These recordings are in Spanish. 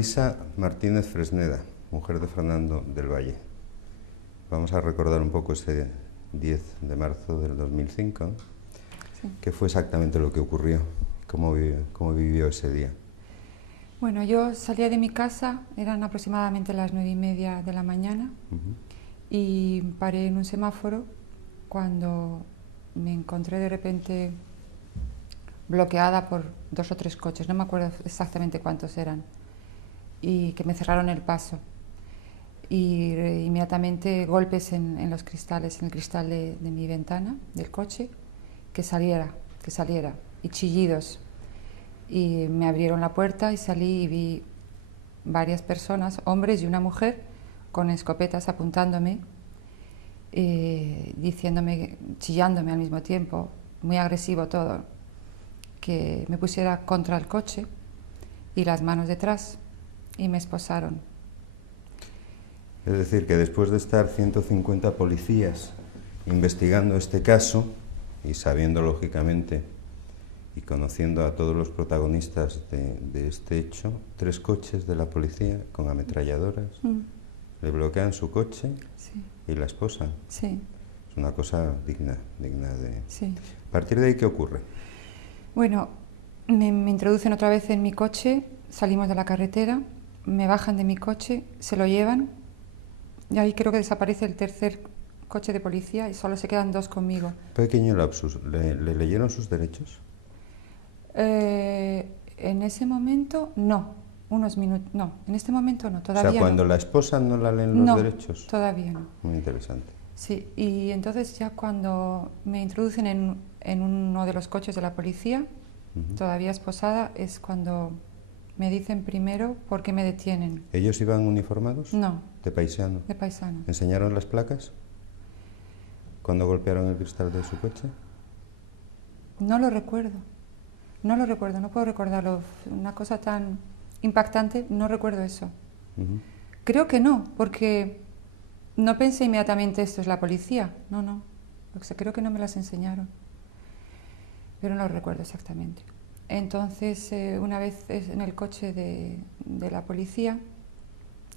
Marisa Martínez Fresneda, mujer de Fernando del Valle. Vamos a recordar un poco ese 10 de marzo del 2005. Sí. ¿Qué fue exactamente lo que ocurrió? ¿Cómo vivió ese día? Bueno, yo salía de mi casa, eran aproximadamente las 9:30 de la mañana, y paré en un semáforo cuando me encontré de repente bloqueada por 2 o 3 coches, no me acuerdo exactamente cuántos eran, y que me cerraron el paso. Y inmediatamente golpes en los cristales, en el cristal de mi ventana, del coche, que saliera, y chillidos. Y me abrieron la puerta y salí y vi varias personas, hombres y una mujer, con escopetas apuntándome, diciéndome, chillándome al mismo tiempo, muy agresivo todo, que me pusiera contra el coche y las manos detrás, y me esposaron. Es decir, que después de estar 150 policías investigando este caso y sabiendo lógicamente y conociendo a todos los protagonistas de este hecho, 3 coches de la policía con ametralladoras le bloquean su coche y la esposan. Sí. Es una cosa digna de... Sí. ¿A partir de ahí qué ocurre? Bueno, me introducen otra vez en mi coche, salimos de la carretera, me bajan de mi coche, se lo llevan, y ahí creo que desaparece el tercer coche de policía y solo se quedan 2 conmigo. Pequeño lapsus, ¿le leyeron sus derechos? En ese momento no, unos minutos, no, en este momento no, todavía no. O sea, cuando la esposan no la leen los derechos. Todavía no. Muy interesante. Sí, y entonces ya cuando me introducen en uno de los coches de la policía, todavía esposada, es cuando me dicen primero por qué me detienen. ¿Ellos iban uniformados? No. ¿De paisano? De paisano. ¿Enseñaron las placas cuando golpearon el cristal de su coche? No lo recuerdo, no puedo recordarlo. Una cosa tan impactante, no recuerdo eso. Creo que no, porque no pensé inmediatamente esto es la policía, no. O sea, creo que no me las enseñaron, pero no lo recuerdo exactamente. Entonces, una vez en el coche de la policía,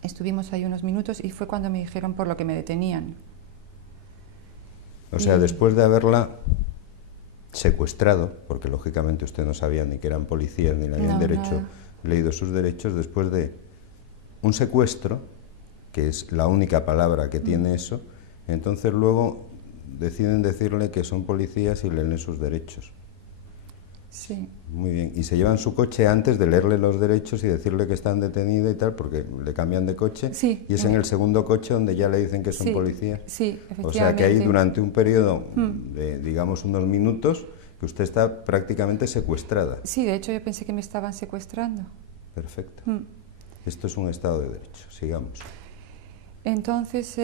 estuvimos ahí unos minutos y fue cuando me dijeron por lo que me detenían. O sea, después de haberla secuestrado, porque lógicamente usted no sabía ni que eran policías ni le habían leído sus derechos, después de un secuestro, que es la única palabra que tiene eso, entonces luego deciden decirle que son policías y le leen sus derechos. Sí. Muy bien. Y se llevan su coche antes de leerle los derechos y decirle que están detenida y tal, porque le cambian de coche. Sí. Y es en el segundo coche donde ya le dicen que son policías. Sí, efectivamente. O sea que ahí durante un periodo de, digamos, unos minutos, que usted está prácticamente secuestrada. Sí, de hecho yo pensé que me estaban secuestrando. Perfecto. Esto es un Estado de Derecho. Sigamos. Entonces,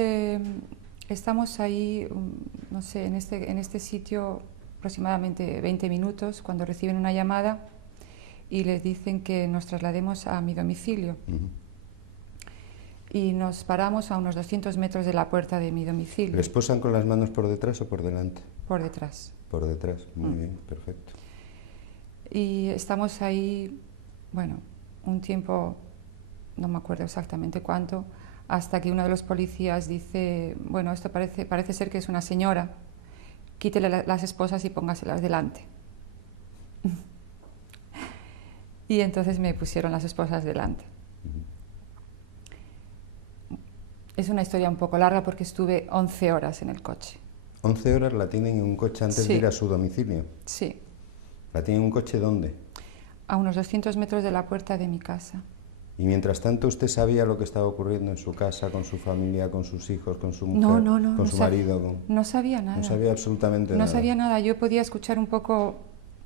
estamos ahí, no sé, en este sitio aproximadamente 20 minutos cuando reciben una llamada y les dicen que nos traslademos a mi domicilio. Y nos paramos a unos 200 metros de la puerta de mi domicilio. ¿Le esposan con las manos por detrás o por delante? Por detrás. Por detrás, muy bien, perfecto. Y estamos ahí, bueno, un tiempo, no me acuerdo exactamente cuánto, hasta que uno de los policías dice, bueno, esto parece ser que es una señora, quítele las esposas y póngaselas delante. Y entonces me pusieron las esposas delante. Es una historia un poco larga porque estuve 11 horas en el coche. 11 horas la tienen en un coche antes de ir a su domicilio. Sí. ¿La tienen en un coche dónde? A unos 200 metros de la puerta de mi casa. Y mientras tanto, ¿usted sabía lo que estaba ocurriendo en su casa, con su familia, con sus hijos, con su mujer, con su marido? No sabía nada. No sabía absolutamente nada. No sabía nada. Yo podía escuchar un poco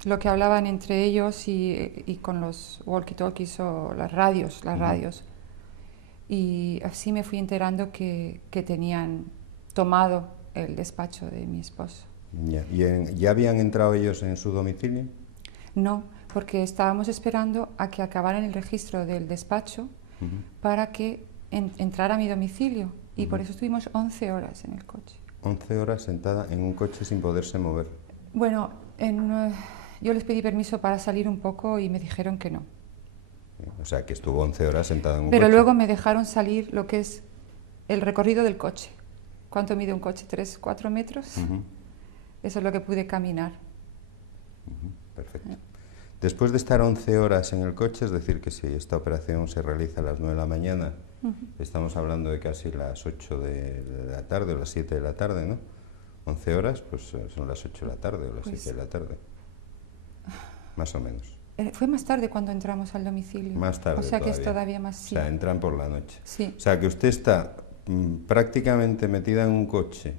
lo que hablaban entre ellos y con los walkie-talkies o las radios. Y así me fui enterando que tenían tomado el despacho de mi esposo. ¿Y ya habían entrado ellos en su domicilio? No, porque estábamos esperando a que acabaran el registro del despacho para que entrara a mi domicilio. Y por eso estuvimos 11 horas en el coche. 11 horas sentada en un coche sin poderse mover. Bueno, yo les pedí permiso para salir un poco y me dijeron que no. O sea, que estuvo 11 horas sentado en un Pero coche. luego me dejaron salir lo que es el recorrido del coche. ¿Cuánto mide un coche? ¿3, 4 metros? Eso es lo que pude caminar. Perfecto. Después de estar 11 horas en el coche, es decir, que si esta operación se realiza a las 9 de la mañana, estamos hablando de casi las 8 de la tarde o las 7 de la tarde, ¿no? 11 horas, pues son las 8 de la tarde o las 7 de la tarde. Más o menos. Fue más tarde cuando entramos al domicilio. Más tarde O sea que es todavía. todavía más... O sea, entran por la noche. Sí. O sea, que usted está prácticamente metida en un coche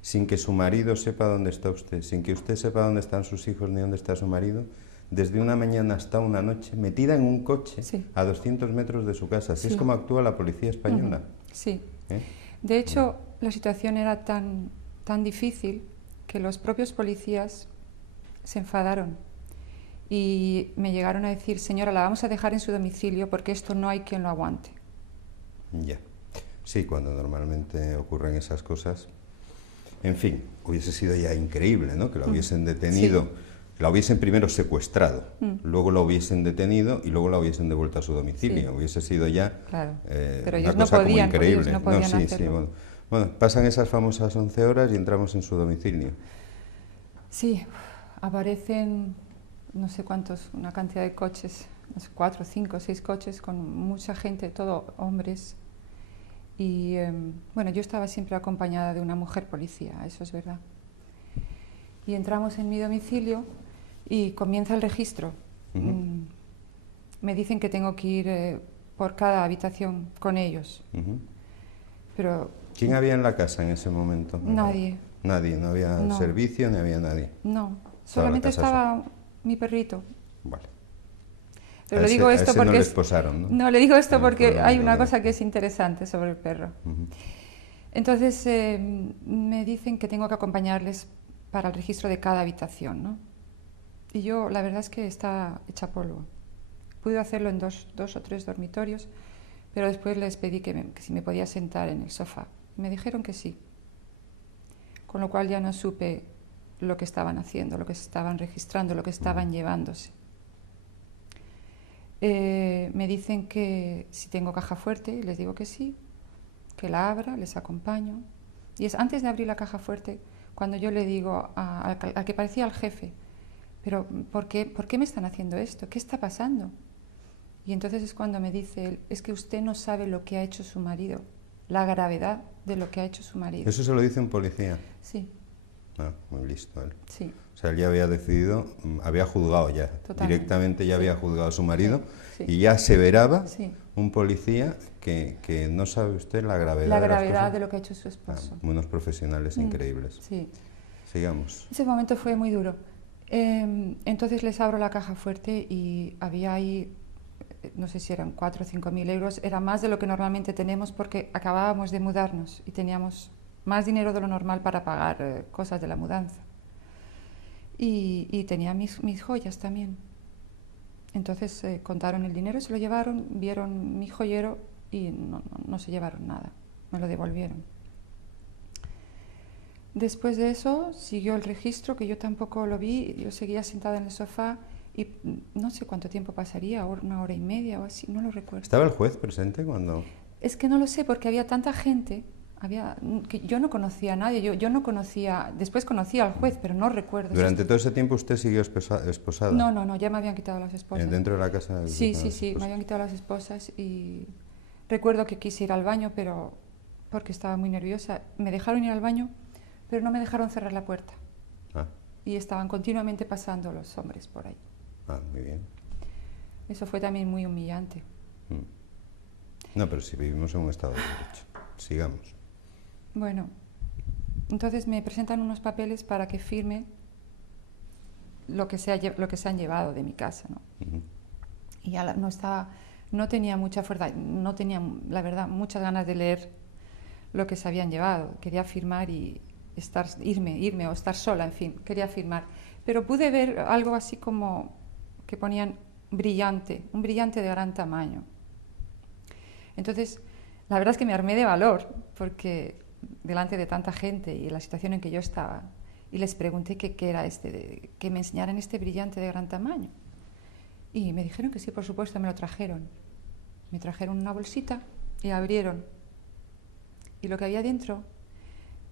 sin que su marido sepa dónde está usted, sin que usted sepa dónde están sus hijos ni dónde está su marido, desde una mañana hasta una noche, metida en un coche a 200 metros de su casa. Así es como actúa la policía española. Sí. De hecho, la situación era tan difícil que los propios policías se enfadaron y me llegaron a decir: señora, la vamos a dejar en su domicilio porque esto no hay quien lo aguante. Ya. Sí, cuando normalmente ocurren esas cosas. En fin, hubiese sido ya increíble, ¿no? Que la hubiesen detenido, la hubiesen primero secuestrado, luego la hubiesen detenido y luego la hubiesen devuelto a su domicilio. Hubiese sido ya pero una ellos cosa no podían, como increíble. no podían hacerlo. Bueno, pasan esas famosas 11 horas y entramos en su domicilio. Sí, aparecen no sé cuántos, una cantidad de coches, no sé, 4, 5, 6 coches con mucha gente, todo hombres. Y bueno, yo estaba siempre acompañada de una mujer policía, eso es verdad. Y entramos en mi domicilio y comienza el registro. Me dicen que tengo que ir por cada habitación con ellos. Pero ¿quién había en la casa en ese momento? Nadie. Nadie, no había servicio ni había nadie. No, solamente estaba mi perrito. Vale. Pero le digo esto porque no le esposaron, ¿no? No, le digo esto porque hay una cosa que es interesante sobre el perro. Entonces me dicen que tengo que acompañarles para el registro de cada habitación, ¿no? Y yo, la verdad es que está hecha polvo. Pude hacerlo en dos o tres dormitorios, pero después les pedí que si me podía sentar en el sofá. Me dijeron que sí. Con lo cual ya no supe lo que estaban haciendo, lo que estaban registrando, lo que estaban llevándose. Me dicen que si tengo caja fuerte, les digo que sí, que la abra, les acompaño. Y es antes de abrir la caja fuerte cuando yo le digo al que parecía el jefe: pero ¿por qué me están haciendo esto? ¿Qué está pasando? Y entonces es cuando me dice él: es que usted no sabe lo que ha hecho su marido, la gravedad de lo que ha hecho su marido. ¿Eso se lo dice un policía? Sí. Ah, muy listo él. Sí. O sea, él ya había decidido, había juzgado ya, directamente ya había juzgado a su marido y ya aseveraba un policía que no sabe usted la gravedad, la gravedad de lo que ha hecho su esposo. Unos profesionales increíbles. Sí. Sigamos. Ese momento fue muy duro. Entonces les abro la caja fuerte y había ahí, no sé si eran 4 o 5.000 euros, era más de lo que normalmente tenemos porque acabábamos de mudarnos y teníamos más dinero de lo normal para pagar cosas de la mudanza. Y tenía mis joyas también. Entonces contaron el dinero, se lo llevaron, vieron mi joyero y no se llevaron nada, me lo devolvieron. Después de eso siguió el registro, que yo tampoco lo vi, yo seguía sentada en el sofá y no sé cuánto tiempo pasaría, 1 hora y media o así, no lo recuerdo. ¿Estaba el juez presente cuando...? Es que no lo sé, porque había tanta gente, que yo no conocía a nadie, yo no conocía, después conocía al juez, pero no recuerdo. ¿Durante todo ese tiempo usted siguió esposada? No, ya me habían quitado las esposas. ¿Dentro de la casa? Sí, me habían quitado las esposas y recuerdo que quise ir al baño, pero porque estaba muy nerviosa. Me dejaron ir al baño, pero no me dejaron cerrar la puerta. Y estaban continuamente pasando los hombres por ahí. Muy bien. Eso fue también muy humillante. No, pero si vivimos en un estado de derecho. Sigamos. Bueno, entonces me presentan unos papeles para que firme lo que se han llevado de mi casa, ¿no? Y ya no tenía mucha fuerza, no tenía, la verdad, muchas ganas de leer lo que se habían llevado. Quería firmar y irme o estar sola, en fin, quería firmar. Pero pude ver algo así como que ponían brillante, un brillante de gran tamaño. Entonces, la verdad es que me armé de valor, porque delante de tanta gente y la situación en que yo estaba, y les pregunté qué era que me enseñaran este brillante de gran tamaño. Y me dijeron que sí, por supuesto, me lo trajeron. Me trajeron una bolsita y abrieron. Y lo que había dentro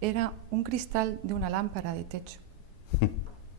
era un cristal de una lámpara de techo.